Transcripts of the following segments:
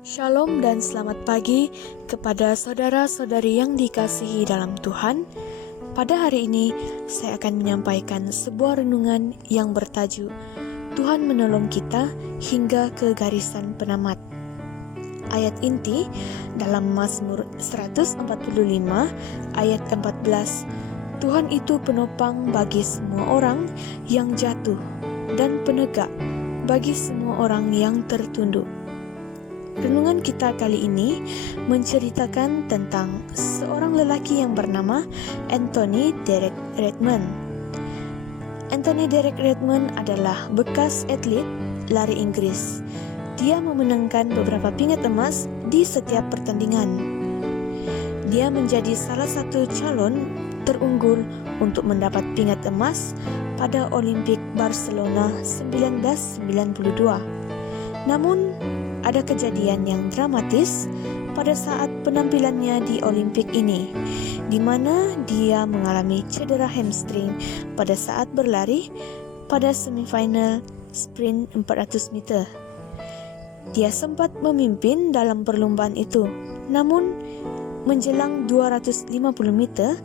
Shalom dan selamat pagi kepada saudara-saudari yang dikasihi dalam Tuhan. Pada hari ini saya akan menyampaikan sebuah renungan yang bertajuk Tuhan menolong kita hingga ke garisan penamat. Ayat inti dalam Mazmur 145 ayat 14. Tuhan itu penopang bagi semua orang yang jatuh dan penegak bagi semua orang yang tertunduk. Renungan kita kali ini menceritakan tentang seorang lelaki yang bernama Anthony Derek Redmond. Anthony Derek Redmond adalah bekas atlet lari Inggris. Dia memenangkan beberapa pingat emas di setiap pertandingan. Dia menjadi salah satu calon terunggul untuk mendapat pingat emas pada Olimpik Barcelona 1992. Namun, ada kejadian yang dramatis pada saat penampilannya di Olimpik ini, di mana dia mengalami cedera hamstring pada saat berlari pada semifinal sprint 400 meter. Dia sempat memimpin dalam perlombaan itu, namun menjelang 250 meter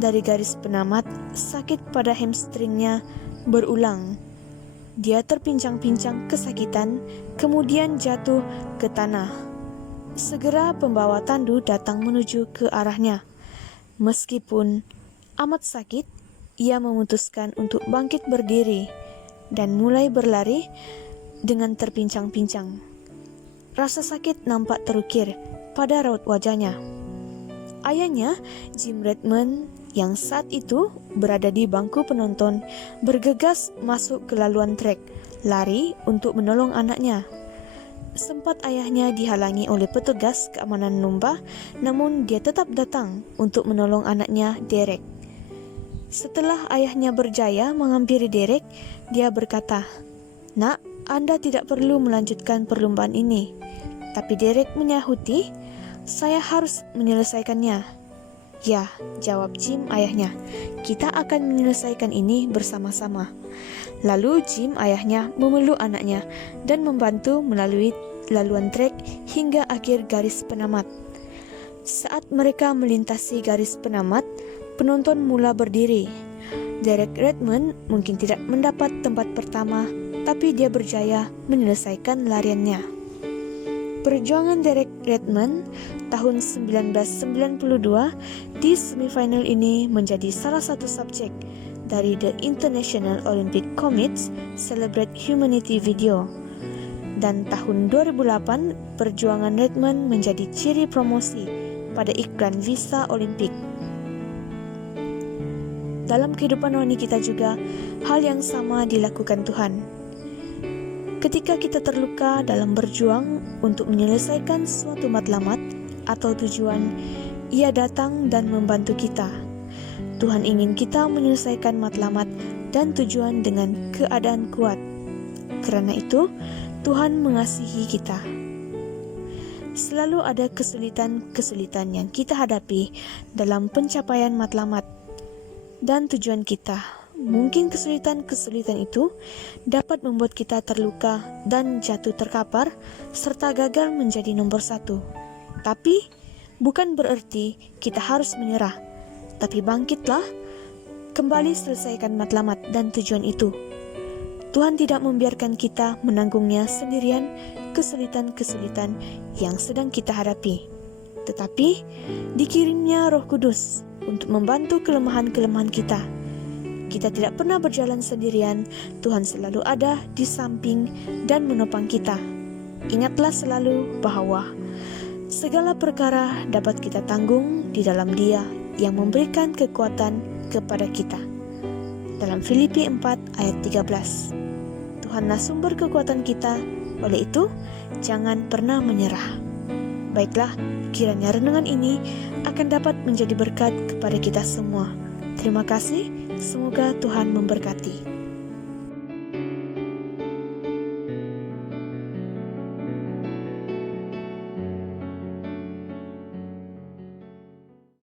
dari garis penamat, sakit pada hamstringnya berulang. Dia terpincang-pincang kesakitan, kemudian jatuh ke tanah. Segera pembawa tandu datang menuju ke arahnya. Meskipun amat sakit, ia memutuskan untuk bangkit berdiri dan mulai berlari dengan terpincang-pincang. Rasa sakit nampak terukir pada raut wajahnya. Ayahnya, Jim Redmond, yang saat itu berada di bangku penonton, bergegas masuk ke laluan trek lari untuk menolong anaknya. Sempat ayahnya dihalangi oleh petugas keamanan lomba, namun dia tetap datang untuk menolong anaknya, Derek. Setelah ayahnya berjaya menghampiri Derek, dia berkata, "Nak, Anda tidak perlu melanjutkan perlombaan ini." Tapi Derek menyahuti, "Saya harus menyelesaikannya." "Ya," jawab Jim ayahnya, "kita akan menyelesaikan ini bersama-sama." Lalu Jim ayahnya memeluk anaknya dan membantu melalui laluan trek hingga akhir garis penamat. Saat mereka melintasi garis penamat, penonton mula berdiri. Derek Redmond mungkin tidak mendapat tempat pertama, tapi dia berjaya menyelesaikan lariannya. Perjuangan Derek Redmond tahun 1992 di semifinal ini menjadi salah satu subjek dari The International Olympic Committee's Celebrate Humanity video. Dan tahun 2008, perjuangan Redmond menjadi ciri promosi pada iklan visa Olimpik. Dalam kehidupan rohani kita juga, hal yang sama dilakukan Tuhan. Ketika kita terluka dalam berjuang untuk menyelesaikan suatu matlamat atau tujuan, Ia datang dan membantu kita. Tuhan ingin kita menyelesaikan matlamat dan tujuan dengan keadaan kuat. Karena itu, Tuhan mengasihi kita. Selalu ada kesulitan-kesulitan yang kita hadapi dalam pencapaian matlamat dan tujuan kita. Mungkin kesulitan-kesulitan itu dapat membuat kita terluka dan jatuh terkapar serta gagal menjadi nomor satu. Tapi bukan berarti kita harus menyerah. Tapi bangkitlah, kembali selesaikan matlamat dan tujuan itu. Tuhan tidak membiarkan kita menanggungnya sendirian kesulitan-kesulitan yang sedang kita hadapi. Tetapi dikirimnya Roh Kudus untuk membantu kelemahan-kelemahan kita. Kita tidak pernah berjalan sendirian, Tuhan selalu ada di samping dan menopang kita. Ingatlah selalu bahwa segala perkara dapat kita tanggung di dalam Dia yang memberikan kekuatan kepada kita. Dalam Filipi 4 ayat 13. Tuhanlah sumber kekuatan kita, oleh itu jangan pernah menyerah. Baiklah, kiranya renungan ini akan dapat menjadi berkat kepada kita semua. Terima kasih. Semoga Tuhan memberkati.